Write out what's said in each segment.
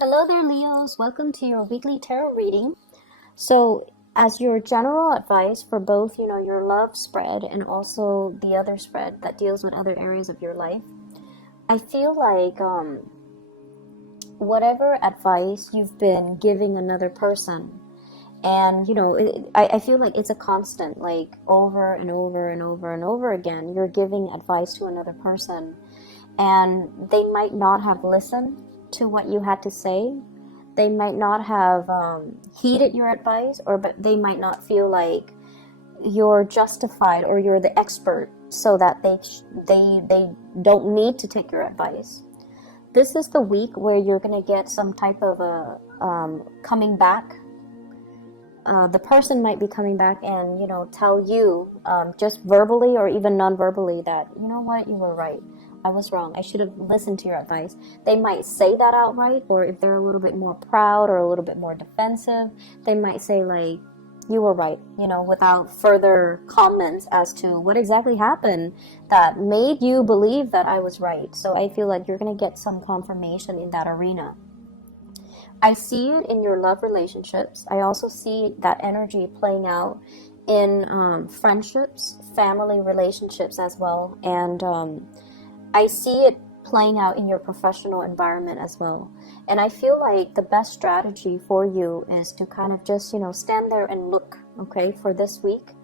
Hello there, Leos. Welcome to your weekly tarot reading. So, as your general advice for both, your love spread and also the other spread that deals with other areas of your life, I feel like whatever advice you've been giving another person, and I feel like it's a constant, like over and over and over and over again, you're giving advice to another person, and they might not have listened to what you had to say. They might not have heeded your advice, but they might not feel like you're justified or you're the expert, so that they don't need to take your advice. This is the week where you're gonna get some type of a coming back. The person might be coming back and tell you just verbally or even non-verbally that you know what, you were right. I was wrong. I should have listened to your advice. They might say that outright, or if they're a little bit more proud or a little bit more defensive, they might say like, you were right, without further comments as to what exactly happened that made you believe that I was right. So I feel like you're going to get some confirmation in that arena. I see it in your love relationships. I also see that energy playing out in friendships, family relationships as well, and I see it playing out in your professional environment as well. And I feel like the best strategy for you is to kind of just, stand there and look, okay, for this week.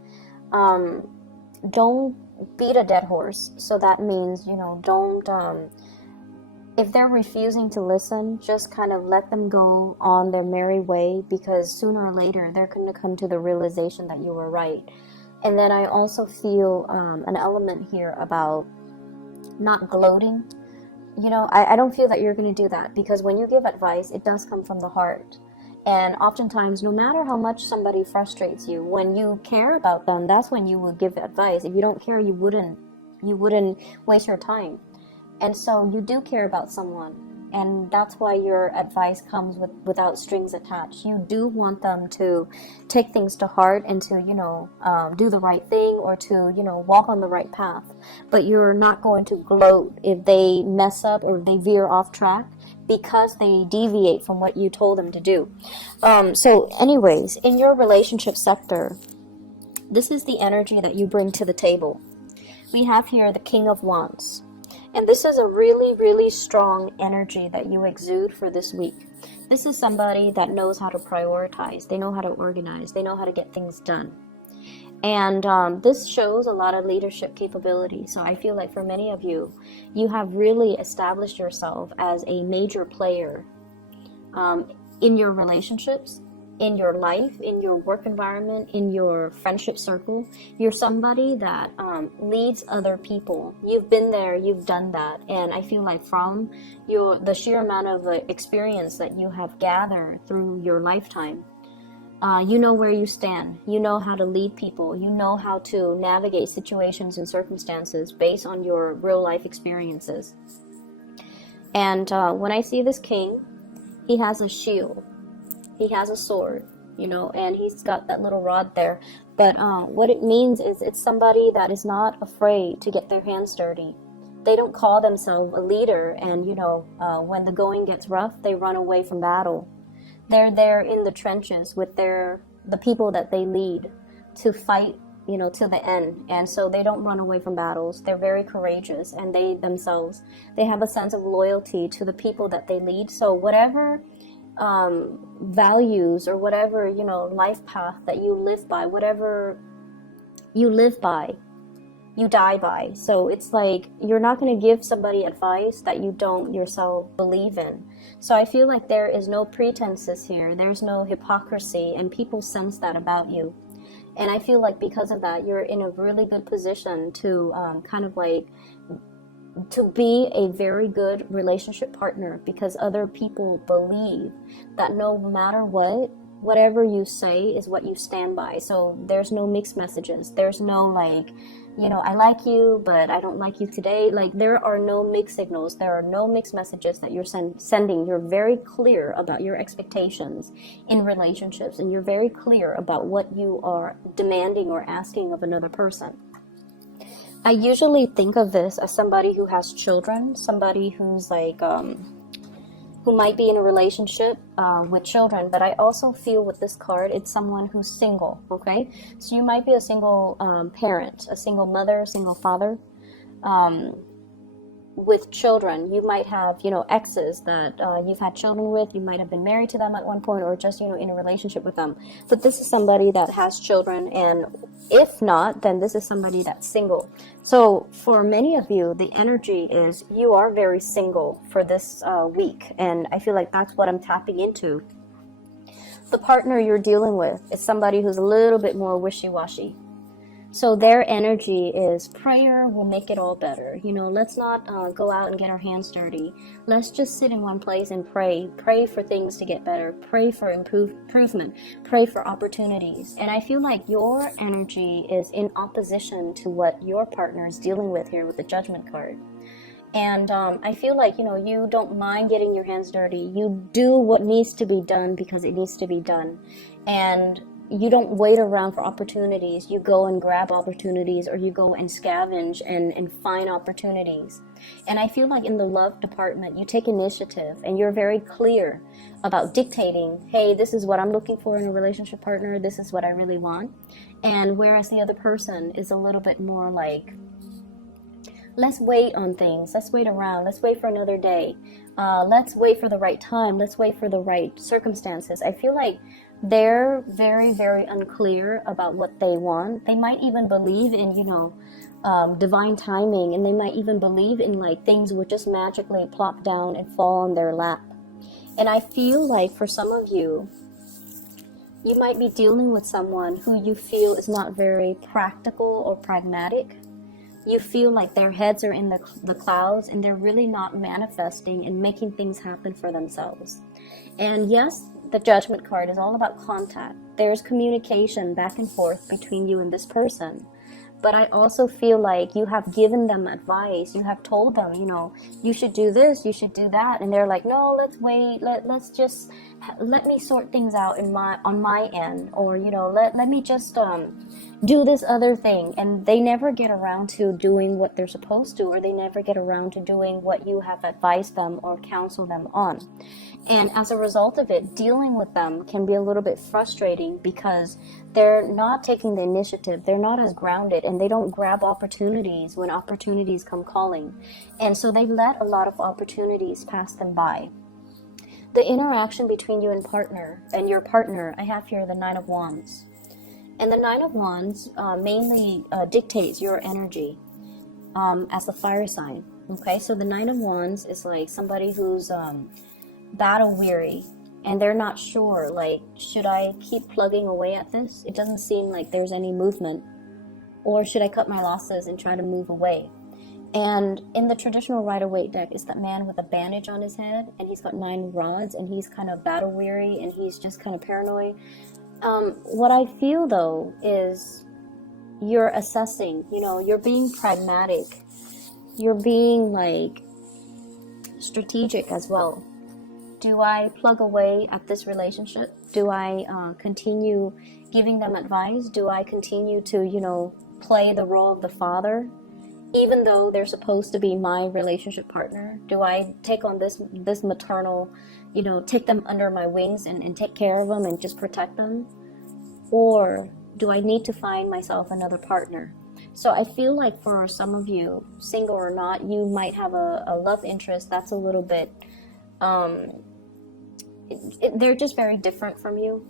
Don't beat a dead horse. So that means, don't, if they're refusing to listen, just kind of let them go on their merry way, because sooner or later they're going to come to the realization that you were right. And then I also feel an element here about not gloating. I don't feel that you're going to do that, because when you give advice, it does come from the heart. And oftentimes, no matter how much somebody frustrates you, when you care about them, that's when you will give advice. If you don't care, you wouldn't waste your time. And so you do care about someone, and that's why your advice comes without strings attached. You do want them to take things to heart and to do the right thing, or to walk on the right path. But you're not going to gloat if they mess up or they veer off track, because they deviate from what you told them to do. So anyways, in your relationship sector, this is the energy that you bring to the table. We have here the King of Wands. And this is a really, really strong energy that you exude for this week. This is somebody that knows how to prioritize. They know how to organize. They know how to get things done. And this shows a lot of leadership capability. So I feel like for many of you, you have really established yourself as a major player in your relationships, in your life, in your work environment, in your friendship circle. You're somebody that leads other people. You've been there, you've done that, and I feel like from the sheer amount of experience that you have gathered through your lifetime, you know where you stand. You know how to lead people. You know how to navigate situations and circumstances based on your real life experiences. And when I see this king, he has a shield. He has a sword, and he's got that little rod there. But what it means is it's somebody that is not afraid to get their hands dirty. They don't call themselves a leader, and when the going gets rough, they run away from battle. They're there in the trenches with the people that they lead to fight, till the end. And so they don't run away from battles. They're very courageous, and they have a sense of loyalty to the people that they lead. So whatever values or whatever life path that you live by, whatever you live by, you die by. So it's like you're not going to give somebody advice that you don't yourself believe in. So I feel like there is no pretenses here. There's no hypocrisy, and people sense that about you. And I feel like because of that, you're in a really good position to kind of like to be a very good relationship partner, because other people believe that no matter whatever you say is what you stand by. So there's no mixed messages. There's no like, I like you, but I don't like you today. Like, there are no mixed signals. There are no mixed messages that you're sending. You're very clear about your expectations in relationships, and you're very clear about what you are demanding or asking of another person. I usually think of this as somebody who has children, somebody who's like who might be in a relationship with children, but I also feel with this card, it's someone who's single, okay? So you might be a single parent, a single mother, a single father, with children. You might have, exes that you've had children with. You might have been married to them at one point, or just, in a relationship with them. But this is somebody that has children, and if not, then this is somebody that's single. So for many of you, the energy is you are very single for this week, and I feel like that's what I'm tapping into. The partner you're dealing with is somebody who's a little bit more wishy-washy. So their energy is prayer will make it all better. Let's not go out and get our hands dirty. Let's just sit in one place and pray. Pray for things to get better. Pray for improvement. Pray for opportunities. And I feel like your energy is in opposition to what your partner is dealing with here with the Judgment card. And I feel like, you don't mind getting your hands dirty. You do what needs to be done because it needs to be done. And you don't wait around for opportunities. You go and grab opportunities, or you go and scavenge and find opportunities. And I feel like in the love department, you take initiative and you're very clear about dictating, hey, this is what I'm looking for in a relationship partner. This is what I really want. And whereas the other person is a little bit more like, let's wait on things. Let's wait around. Let's wait for another day. Let's wait for the right time. Let's wait for the right circumstances. I feel like they're very, very unclear about what they want. They might even believe in, divine timing, and they might even believe in like things would just magically plop down and fall on their lap. And I feel like for some of you, you might be dealing with someone who you feel is not very practical or pragmatic. You feel like their heads are in the clouds, and they're really not manifesting and making things happen for themselves. And yes, the Judgment card is all about contact. There's communication back and forth between you and this person. But I also feel like you have given them advice. You have told them, you should do this, you should do that. And they're like, no, let's wait. Let me sort things out on my end. Or, let me just do this other thing. And they never get around to doing what they're supposed to, or they never get around to doing what you have advised them or counseled them on. And as a result of it, dealing with them can be a little bit frustrating because they're not taking the initiative. They're not as grounded, and they don't grab opportunities when opportunities come calling. And so they let a lot of opportunities pass them by. The interaction between you and your partner, I have here the Nine of Wands. And the Nine of Wands mainly dictates your energy as the fire sign. Okay, so the Nine of Wands is like somebody who's battle weary, and they're not sure, like, should I keep plugging away at this? It doesn't seem like there's any movement. Or should I cut my losses and try to move away? And in the traditional Rider-Waite deck is that man with a bandage on his head, and he's got 9 rods, and he's kind of battle weary, and he's just kind of paranoid. What I feel though is you're assessing, you're being pragmatic. You're being like strategic as well. Do I plug away at this relationship? Do I continue giving them advice? Do I continue to, play the role of the father, even though they're supposed to be my relationship partner? Do I take on this maternal, take them under my wings and take care of them and just protect them? Or do I need to find myself another partner? So I feel like for some of you, single or not, you might have a love interest that's a little bit... they're just very different from you.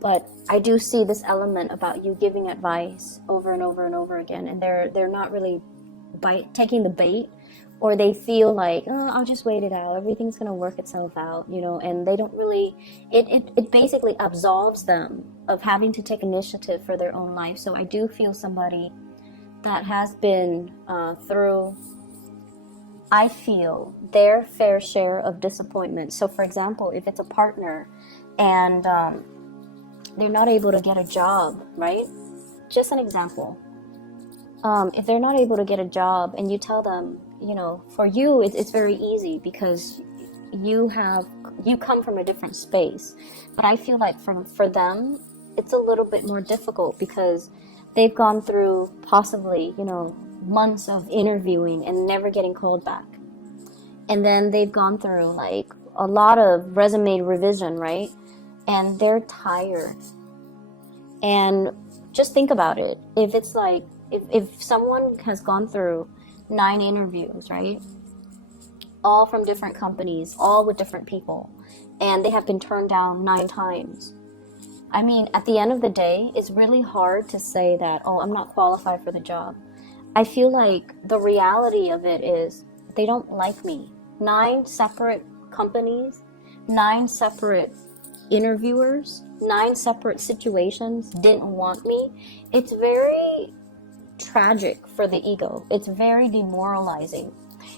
But I do see this element about you giving advice over and over and over again, and they're not really taking the bait, or they feel like, oh, I'll just wait it out, everything's gonna work itself out, and they don't really, it basically absolves them of having to take initiative for their own life. So I do feel somebody that has been through, I feel, their fair share of disappointment. So for example, if it's a partner and they're not able to get a job, right? Just an example. If they're not able to get a job and you tell them, for you, it's very easy because you come from a different space. But I feel like for them, it's a little bit more difficult because they've gone through possibly, months of interviewing and never getting called back. and then they've gone through like a lot of resume revision, right? And they're tired. And just think about it. If it's like, if someone has gone through 9 interviews, right? All from different companies, all with different people, and they have been turned down 9 times. I mean, at the end of the day, it's really hard to say that, oh, I'm not qualified for the job. I feel like the reality of it is they don't like me. 9 separate companies, 9 separate interviewers, 9 separate situations didn't want me. It's very tragic for the ego. It's very demoralizing.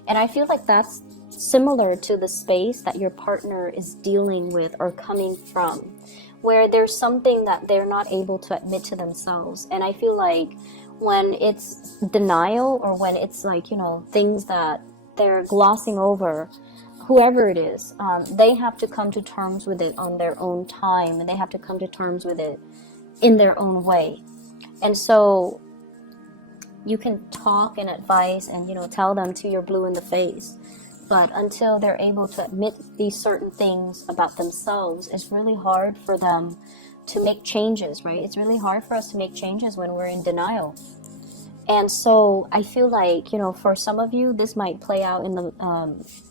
And I feel like that's similar to the space that your partner is dealing with or coming from, where there's something that they're not able to admit to themselves. And I feel like when it's denial, or when it's like, you know, things that they're glossing over, whoever it is, they have to come to terms with it on their own time, and they have to come to terms with it in their own way. And so you can talk and advise and, you know, tell them till you're blue in the face, but until they're able to admit these certain things about themselves, it's really hard for them to make changes, right? It's really hard for us to make changes when we're in denial. And so I feel like, you know, for some of you, this might play out in the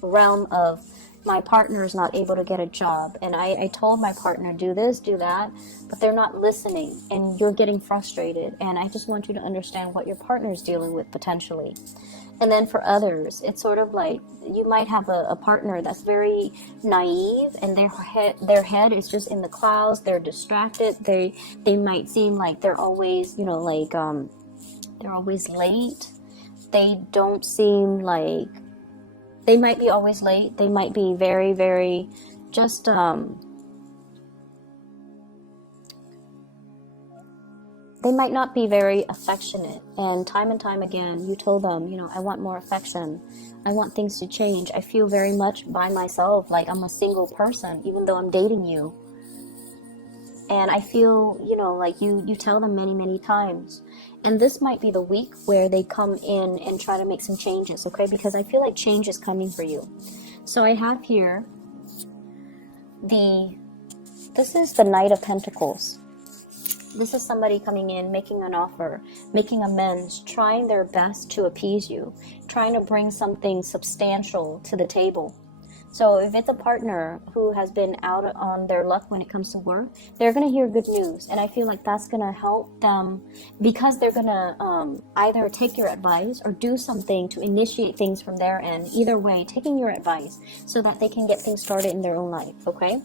realm of, my partner is not able to get a job, and I told my partner, do this, do that, but they're not listening, and you're getting frustrated. And I just want you to understand what your partner is dealing with potentially. And then for others, it's sort of like you might have a partner that's very naive, and their head is just in the clouds. They're distracted. They might seem like they're always, you know, like they're always late. They don't seem like, they might be always late. They might be very, very just they might not be very affectionate. And time again, you told them, you know, I want more affection. I want things to change. I feel very much by myself, like I'm a single person, even though I'm dating you. And I feel, you know, like you tell them many, many times. And this might be the week where they come in and try to make some changes, okay? Because I feel like change is coming for you. So I have here this is the Knight of Pentacles. This is somebody coming in, making an offer, making amends, trying their best to appease you, trying to bring something substantial to the table. So if it's a partner who has been out on their luck when it comes to work, they're going to hear good news. And I feel like that's going to help them, because they're going to either take your advice or do something to initiate things from their end. Either way, taking your advice so that they can get things started in their own life, okay?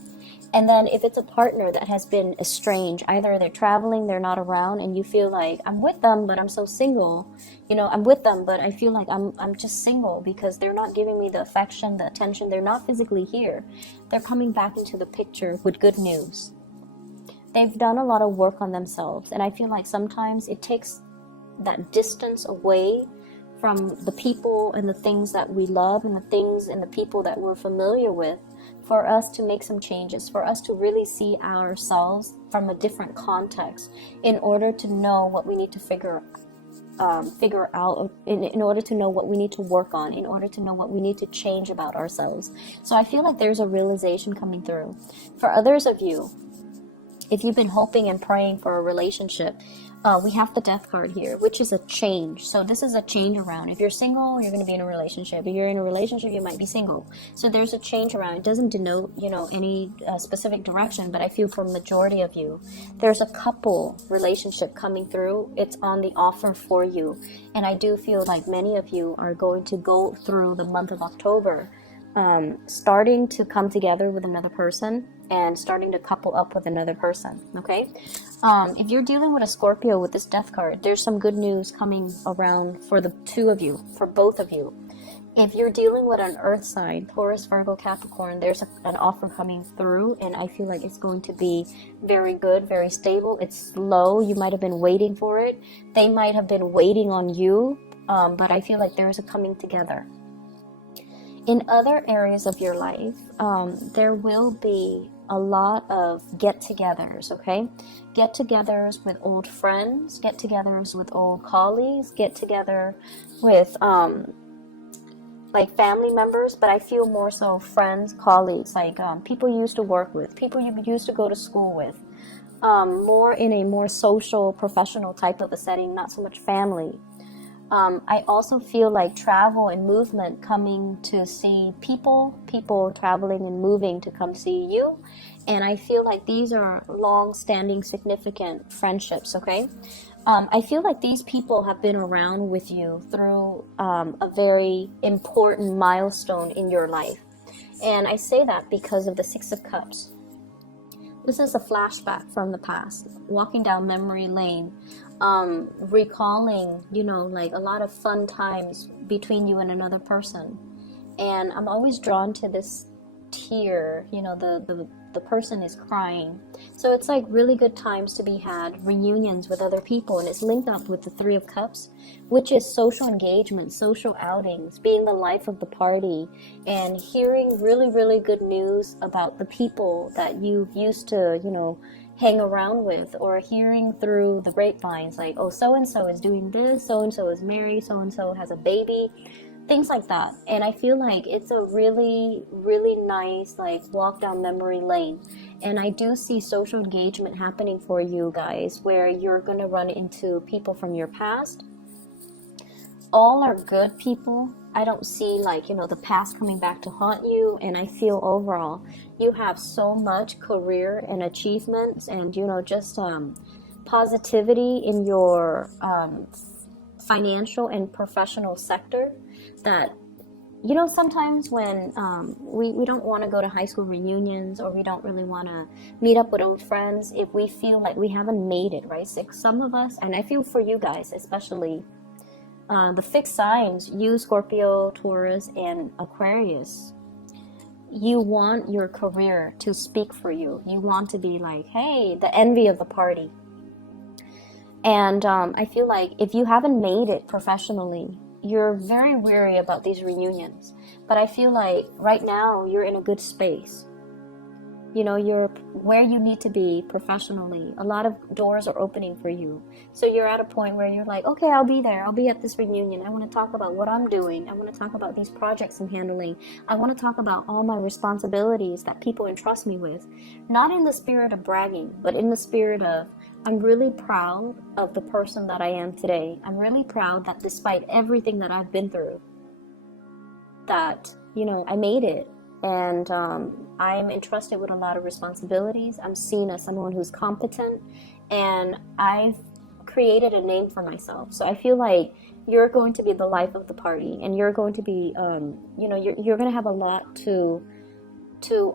And then if it's a partner that has been estranged, either they're traveling, they're not around, and you feel like, I'm with them, but I'm so single. You know, I'm with them, but I feel like I'm just single because they're not giving me the affection, the attention. They're not physically here. They're coming back into the picture with good news. They've done a lot of work on themselves, and I feel like sometimes it takes that distance away from the people and the things that we love and the things and the people that we're familiar with, for us to make some changes, for us to really see ourselves from a different context, in order to know what we need to figure out, in order to know what we need to work on, in order to know what we need to change about ourselves. So I feel like there's a realization coming through. For others of you, if you've been hoping and praying for a relationship, we have the Death card here, which is a change. So this is a change around. If you're single, you're going to be in a relationship. If you're in a relationship, you might be single. So there's a change around. It doesn't denote, you know, any specific direction, but I feel for majority of you, there's a couple relationship coming through. It's on the offer for you. And I do feel like many of you are going to go through the month of October, starting to come together with another person and starting to couple up with another person, okay? If you're dealing with a Scorpio with this Death card, there's some good news coming around for the two of you, for both of you. If you're dealing with an earth sign, Taurus, Virgo, Capricorn, there's an offer coming through, and I feel like it's going to be very good, very stable. It's slow. You might have been waiting for it. They might have been waiting on you, but I feel like there is a coming together. In other areas of your life, there will be a lot of get-togethers, okay? Get-togethers with old friends, get-togethers with old colleagues, get-together with like family members, but I feel more so friends, colleagues, like people you used to work with, people you used to go to school with. More in a more social, professional type of a setting, not so much family. I also feel like travel and movement, coming to see people traveling and moving to come see you. And I feel like these are long-standing, significant friendships, okay? I feel like these people have been around with you through a very important milestone in your life. And I say that because of the Six of Cups. This is a flashback from the past, walking down memory lane, recalling, like a lot of fun times between you and another person. And I'm always drawn to this tear, the person is crying. So it's like really good times to be had, reunions with other people, and it's linked up with the Three of Cups, which is social engagement, social outings, being the life of the party, and hearing really, really good news about the people that you've used to, hang around with, or hearing through the grapevines, like, oh, so-and-so is doing this, so-and-so is married, so-and-so has a baby, things like that. And I feel like it's a really, really nice, like, walk down memory lane. And I do see social engagement happening for you guys, where you're going to run into people from your past. All are good people. I don't see, like, the past coming back to haunt you. And I feel overall you have so much career and achievements, and just positivity in your financial and professional sector, that sometimes when we don't want to go to high school reunions, or we don't really want to meet up with old friends if we feel like we haven't made it, right? So some of us, and I feel for you guys especially, the fixed signs, you, Scorpio, Taurus, and Aquarius, you want your career to speak for you. You want to be like, hey, the envy of the party. And I feel like if you haven't made it professionally, you're very weary about these reunions. But I feel like right now you're in a good space. You're where you need to be professionally. A lot of doors are opening for you. So you're at a point where you're like, okay, I'll be there. I'll be at this reunion. I want to talk about what I'm doing. I want to talk about these projects I'm handling. I want to talk about all my responsibilities that people entrust me with. Not in the spirit of bragging, but in the spirit of, I'm really proud of the person that I am today. I'm really proud that despite everything that I've been through, that, I made it. And I'm entrusted with a lot of responsibilities. I'm seen as someone who's competent, and I've created a name for myself. So I feel like you're going to be the life of the party, and you're going to be, you're going to have a lot to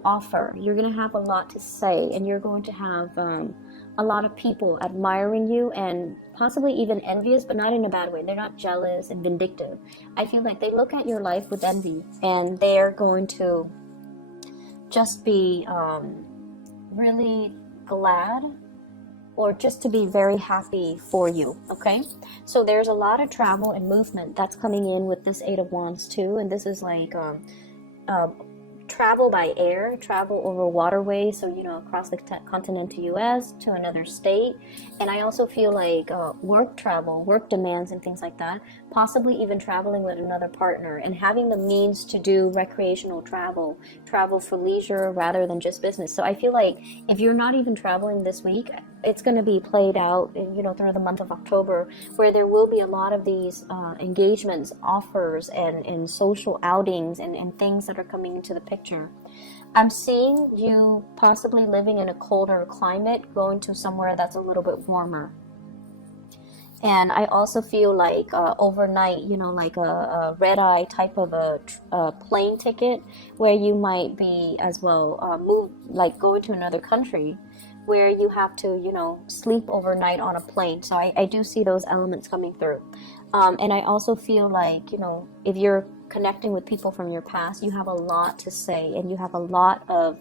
offer. You're going to have a lot to say, and you're going to have a lot of people admiring you, and possibly even envious, but not in a bad way. They're not jealous and vindictive. I feel like they look at your life with envy, and they're going to just be really glad, or just to be very happy for you, okay? So there's a lot of travel and movement that's coming in with this Eight of Wands too, and this is like travel by air, travel over waterways, so across the continental US to another state. And I also feel like work travel, work demands and things like that, possibly even traveling with another partner, and having the means to do recreational travel for leisure rather than just business. So I feel like if you're not even traveling this week, it's going to be played out through the month of October, where there will be a lot of these engagements, offers, and social outings and things that are coming into the picture. I'm seeing you possibly living in a colder climate, going to somewhere that's a little bit warmer. And I also feel like overnight, like a red-eye type of a plane ticket, where you might be as well move, like going to another country, where you have to, sleep overnight on a plane. So I do see those elements coming through. And I also feel like, if you're connecting with people from your past, you have a lot to say, and you have a lot of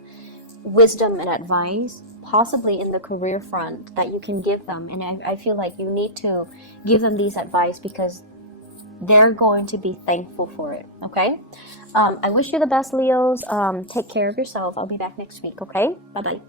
wisdom and advice, possibly in the career front, that you can give them. And I feel like you need to give them these advice, because they're going to be thankful for it, okay? I wish you the best, Leos. Take care of yourself. I'll be back next week, okay? Bye-bye.